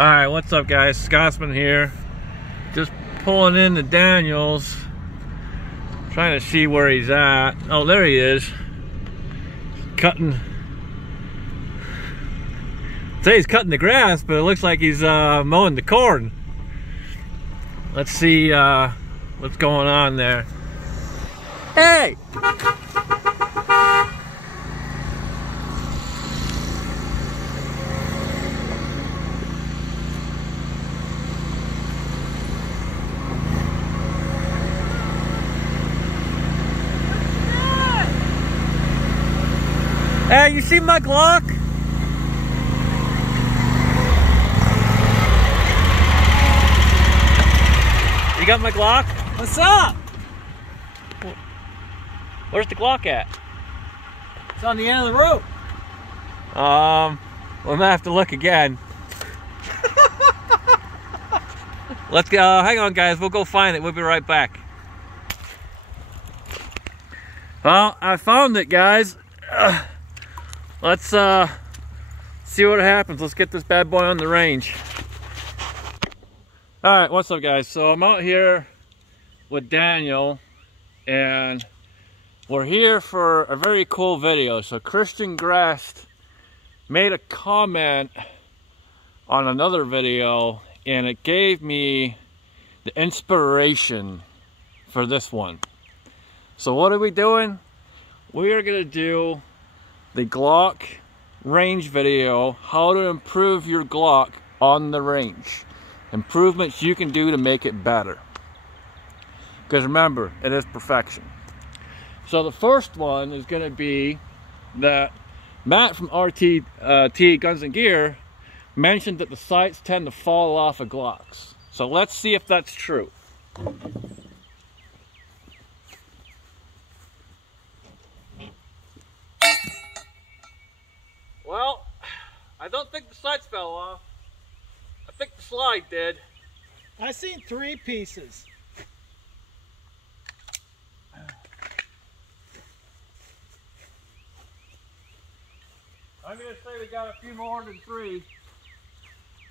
Alright, what's up guys? Scotsman here. Just pulling into Daniel's. Trying to see where he's at. Oh, there he is. Cutting. I'd say he's cutting the grass, but it looks like he's mowing the corn. Let's see what's going on there. Hey! Hey, you see my Glock? You got my Glock? What's up? Where's the Glock at? It's on the end of the rope. We're gonna have to look again. Let's go. Hang on, guys. We'll go find it. We'll be right back. Well, I found it, guys. Let's see what happens. Let's get this bad boy on the range. Alright, what's up guys? So I'm out here with Daniel and we're here for a very cool video. So Christian Grast made a comment on another video and it gave me the inspiration for this one. So what are we doing? We are gonna do the Glock range video, how to improve your Glock on the range. Improvements you can do to make it better. Because remember, it is perfection. So the first one is going to be that Matt from RT Guns and Gear mentioned that the sights tend to fall off of Glocks. So let's see if that's true. Well, I don't think the sights fell off. I think the slide did. I seen 3 pieces. I'm going to say we got a few more than 3.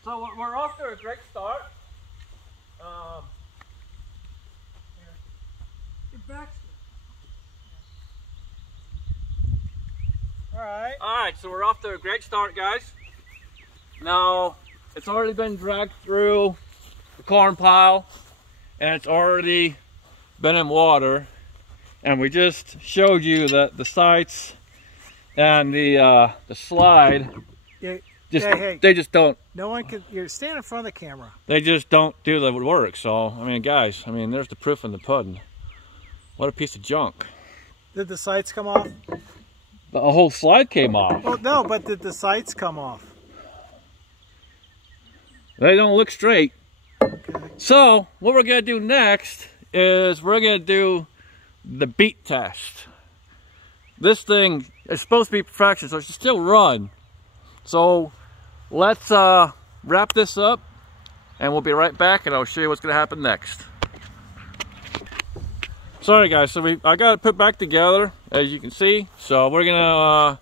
So we're off to a great start. Your back's Alright. Alright, so we're off to a great start, guys. Now, it's already been dragged through the corn pile, and it's already been in water. And we just showed you that the sights and the slide, hey, they just don't. No one can. You're standing in front of the camera. They just don't do the work. So, I mean, guys, there's the proof in the pudding. What a piece of junk. Did the sights come off? The whole slide came off. Well, no, but did the sights come off? They don't look straight. Okay. So, what we're going to do next is we're going to do the beat test. This thing is supposed to be perfection, so it should still run. So, let's wrap this up, and we'll be right back, and I'll show you what's going to happen next. Sorry guys, so I got it put back together, as you can see. So we're going to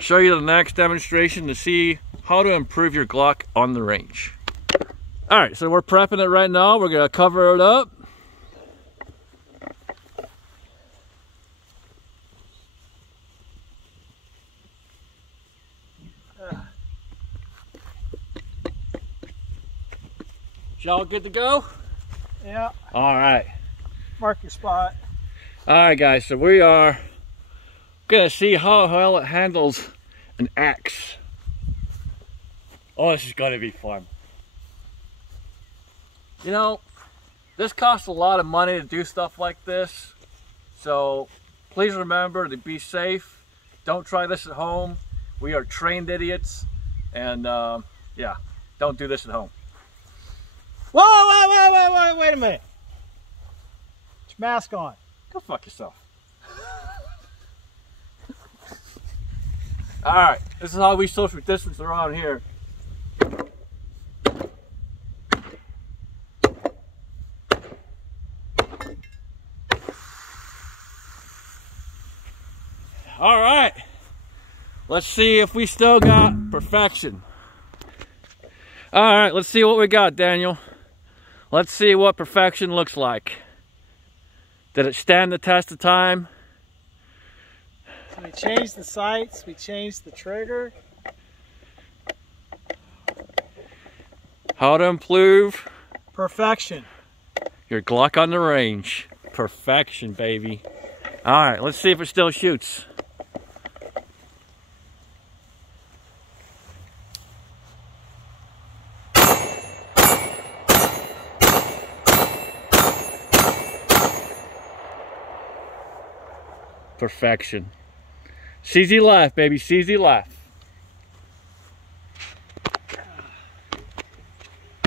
show you the next demonstration to see how to improve your Glock on the range. Alright, so we're prepping it right now. We're going to cover it up. Y'all good to go? Yeah. Alright. Mark your spot. Alright guys, so we are going to see how well it handles an axe. Oh, this is going to be fun. You know, this costs a lot of money to do stuff like this. So please remember to be safe. Don't try this at home. We are trained idiots. And yeah, don't do this at home. Whoa, wait a minute. Put your mask on. Go fuck yourself. Alright, this is how we social distance around here. Alright, let's see if we still got perfection. All right, let's see what we got, Daniel. Let's see what perfection looks like. Did it stand the test of time? So we changed the sights, we changed the trigger. How to improve? Perfection. Your Glock on the range. Perfection, baby. All right, let's see if it still shoots. Perfection. CZ Life, baby, CZ Life.